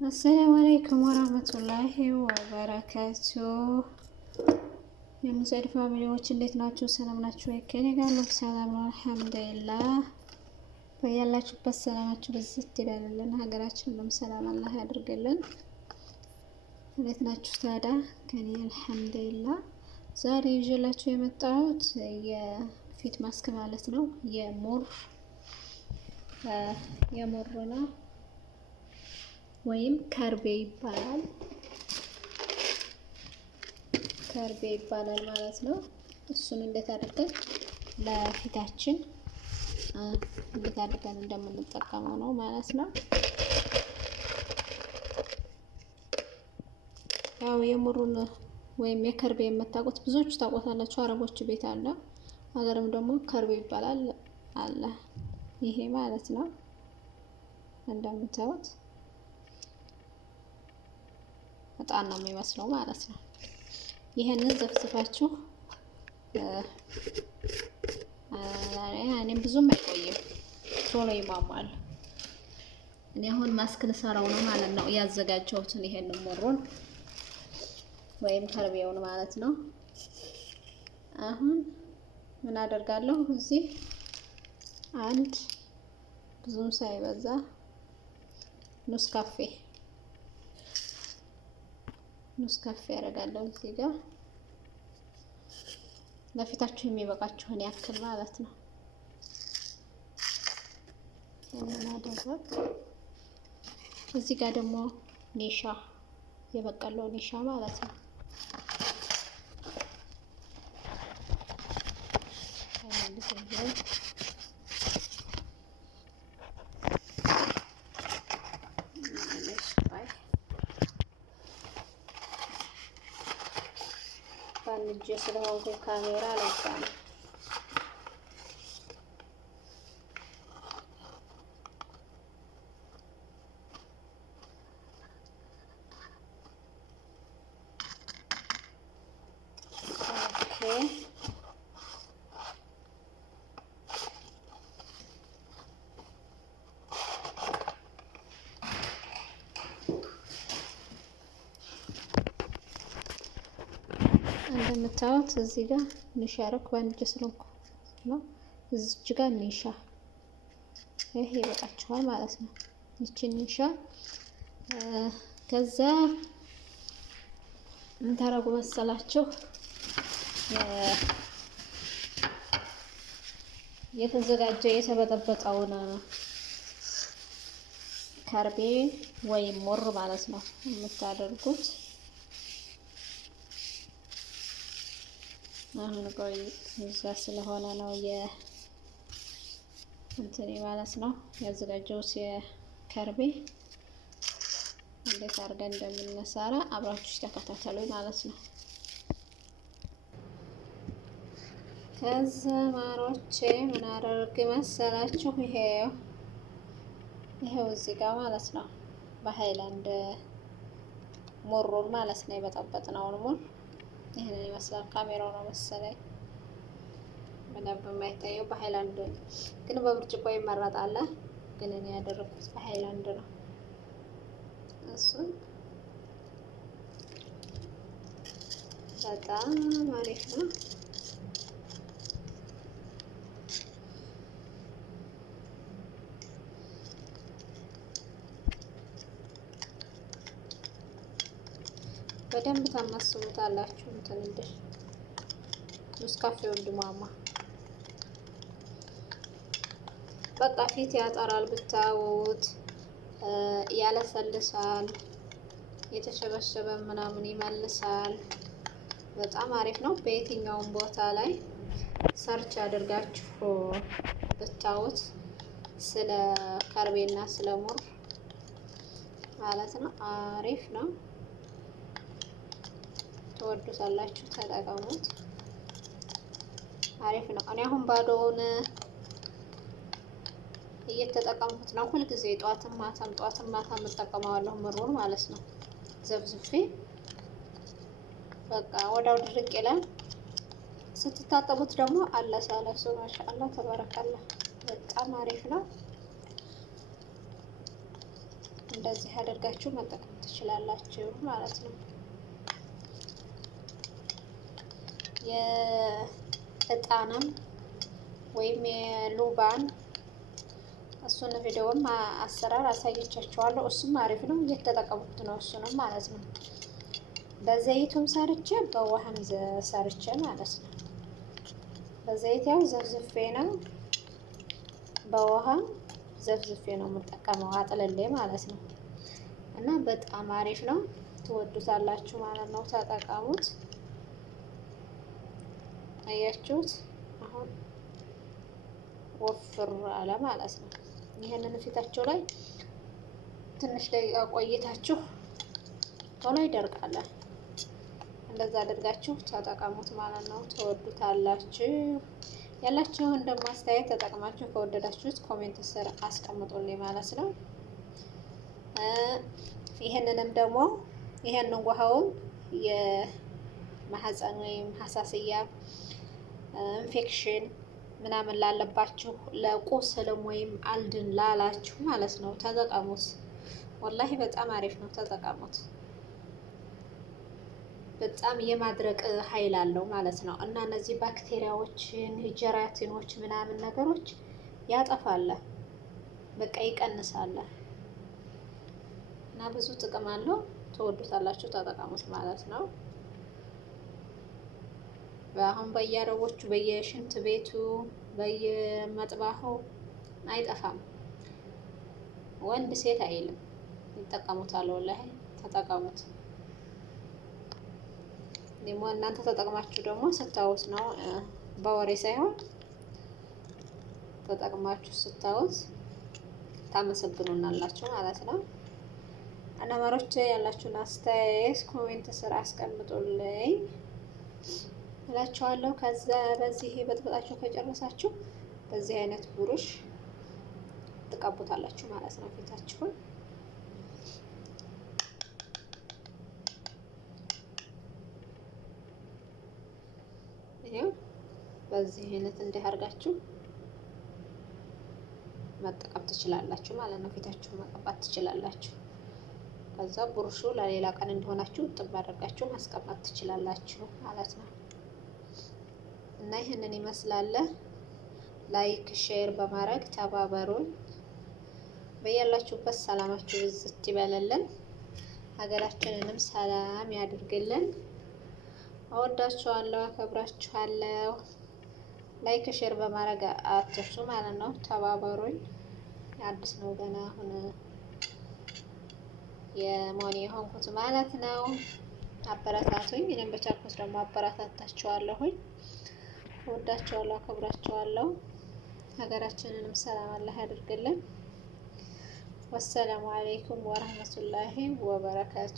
አሰላሙ አለይኩም ወራህመቱላሂ ወበረካቱ። የሙሰይድ ፋሚሊዎች እንዴት ናችሁ? ሰላም ናችሁ? ከኔ ጋር ነው ሰላም ነው አልሐምዱሊላህ። በያላችሁበት ሰላማችሁ ብዝት ይበልልን። ሀገራችንንም ሰላም አላህ ያድርግልን። እንዴት ናችሁ ታዲያ? ከኔ አልሐምዱሊላህ። ዛሬ ይዤላችሁ የመጣሁት የፊት ማስክ ማለት ነው። የሙር ነው ወይም ከርቤ ይባላል ማለት ነው። እሱን እንዴት አድርገን ለፊታችን እንዴት አድርገን እንደምንጠቀመው ነው ማለት ነው። ያው የሙሩን ወይም የከርቤ የምታውቁት ብዙዎቹ ታውቁታላችሁ። አረቦች ቤት አለ፣ ሀገርም ደግሞ ከርቤ ይባላል አለ። ይሄ ማለት ነው እንደምታዩት በጣም ነው የሚመስለው ማለት ነው። ይሄንን ዘፍዝፋችሁ እኔም ብዙም አይቆይም፣ ቶሎ ይሟሟል። እኔ አሁን ማስክ ልሰራው ነው ማለት ነው ያዘጋጀሁትን ይሄንን ሙሩን ወይም ከርቤውን ማለት ነው። አሁን ምን አደርጋለሁ እዚህ አንድ ብዙም ሳይበዛ ኑስ ካፌ ያደርጋለሁ እዚህ ጋር ለፊታችሁ የሚበቃችሁን ያክል ማለት ነው። እናደርግ እዚህ ጋር ደግሞ ኒሻ የበቀለው ኒሻ ማለት ነው። እጄ ስለሆንኩ ካሜራ አልወጣም። ኦኬ እንደምታዩት እዚህ ጋር ኒሻ አደረኩ በአንድ እጅ ስለሆንኩ ነው። እዚህ ጋር ኒሻ ይሄ ይበቃችኋል ማለት ነው። ይቺን ኒሻ ከዛ ምን ታረጉ መሰላችሁ? የተዘጋጀ የተበጠበጠውን ከርቤ ወይም ሙር ማለት ነው የምታደርጉት። አሁን ቆይ እዛ ስለሆነ ነው እንትን ማለት ነው ያዘጋጀሁት የከርቤ እንዴት አድርገን እንደምንሰራ አብራችሁ ተከታተሉኝ ማለት ነው። ከዛ ማሮቼ ምን አደርግ መሰላችሁ? ይሄው እዚህ ጋር ማለት ነው በሃይላንድ ሙሩን ማለት ነው የበጠበጥነውን ሙር ይሄንን ይመስላል። ካሜራው ነው መሰለኝ በደንብ የማይታየው። በሃይላንድ ግን በብርጭቆ ይመረጣል፣ ግን እኔ ያደረኩት በሃይላንድ ነው። እሱን በጣም አሪፍ ነው። በደንብ ታማስሉታላችሁ። እንትን እንድል ኑስ ካፌው እንዲሟሟ በቃ ፊት ያጠራል ብታዩት፣ ያለሰልሳል፣ የተሸበሸበ ምናምን ይመልሳል። በጣም አሪፍ ነው። በየትኛውም ቦታ ላይ ሰርች አድርጋችሁ ብታዩት ስለ ከርቤና ስለ ሙር ማለት ነው አሪፍ ነው። ትወዱታላችሁ፣ ተጠቀሙት። አሪፍ ነው። እኔ አሁን ባዶውን እየተጠቀምኩት ነው። ሁልጊዜ ጧትም ማታም እጠቀመዋለሁ ሙሩን ማለት ነው ዘብዝፌ። በቃ ወዳው ድርቅ ይላል። ስትታጠቡት ደግሞ አለሳለሱ ማሻአላ ተባረካላ በጣም አሪፍ ነው። እንደዚህ አድርጋችሁ መጠቀም ትችላላችሁ ማለት ነው። የእጣንም ወይም የሉባን እሱን ቪዲዮም አሰራር አሳየቻችኋለሁ። እሱም አሪፍ ነው፣ እየተጠቀሙት ነው እሱንም ማለት ነው። በዘይቱም ሰርቼ በውሃም ሰርቼ ማለት ነው። በዘይት ያው ዘፍዝፌ ነው፣ በውሃም ዘፍዝፌ ነው የምጠቀመው አጥልሌ ማለት ነው። እና በጣም አሪፍ ነው፣ ትወዱታላችሁ ማለት ነው። ተጠቀሙት። አያችሁት? አሁን ወፍር አለ ማለት ነው። ይሄንን ፊታቸው ላይ ትንሽ ደቂቃ ቆይታችሁ ቶሎ ይደርቃል። እንደዛ አድርጋችሁ ተጠቀሙት ማለት ነው። ትወዱታላችሁ። ያላችሁን ደግሞ አስተያየት ተጠቅማችሁ ከወደዳችሁት ኮሜንት ስር አስቀምጡልኝ ማለት ነው። ይሄንንም ደግሞ ይሄንን ውሃውን የማህፀን ወይም ሀሳስያ ኢንፌክሽን ምናምን ላለባችሁ ለቁስልም ወይም አልድን ላላችሁ ማለት ነው ተጠቀሙት። ወላሂ በጣም አሪፍ ነው፣ ተጠቀሙት። በጣም የማድረቅ ኃይል አለው ማለት ነው። እና እነዚህ ባክቴሪያዎችን ጀራቲኖች ምናምን ነገሮች ያጠፋል፣ በቃ ይቀንሳል። እና ብዙ ጥቅም አለው። ትወዱታላችሁ፣ ተጠቀሙት ማለት ነው። አሁን በየአረቦቹ በየሽንት ቤቱ በየመጥባሁ አይጠፋም፣ ወንድ ሴት አይልም፣ ይጠቀሙታል። ወላሂ ተጠቀሙት። ደግሞ እናንተ ተጠቅማችሁ ደግሞ ስታዩት ነው፣ በወሬ ሳይሆን ተጠቅማችሁ ስታዩት ታመሰግኑናላችሁ ማለት ነው። እና መሮች ያላችሁን አስተያየት ኮሜንት ስር አስቀምጡልኝ እላችኋለሁ። ከዛ በዚህ በጥብጣችሁ ከጨረሳችሁ በዚህ አይነት ብሩሽ ትቀቡታላችሁ ማለት ነው ፊታችሁን። ይሄው በዚህ አይነት እንዲህ አድርጋችሁ መጠቀም ትችላላችሁ ማለት ነው። ፊታችሁን መቀባት ትችላላችሁ። ከዛ ብሩሹ ለሌላ ቀን እንዲሆናችሁ ጥብ አድርጋችሁ ማስቀመጥ ትችላላችሁ ማለት ነው። እና ይሄንን ይመስላል። ላይክ ሼር በማድረግ ተባበሩን። በያላችሁበት ሰላማችሁ ብዝት ይበለልን፣ ሀገራችንንም ሰላም ያድርግልን። እወዳችኋለሁ፣ አከብራችኋለሁ። ላይክ ሼር በማድረግ አትርሱ ማለት ነው። ተባበሩኝ። አዲስ ነው ገና አሁን የሞኒ የሆንኩት ማለት ነው። አበረታቱኝ። እኔም በቻልኩት ደግሞ አበረታታችኋለሁኝ። እወዳችኋለሁ፣ አከብራችኋለሁ። ሀገራችንንም ሰላም አላህ ያድርግልን። ወሰላሙ አለይኩም ወረህመቱላሂ ወበረካቱ።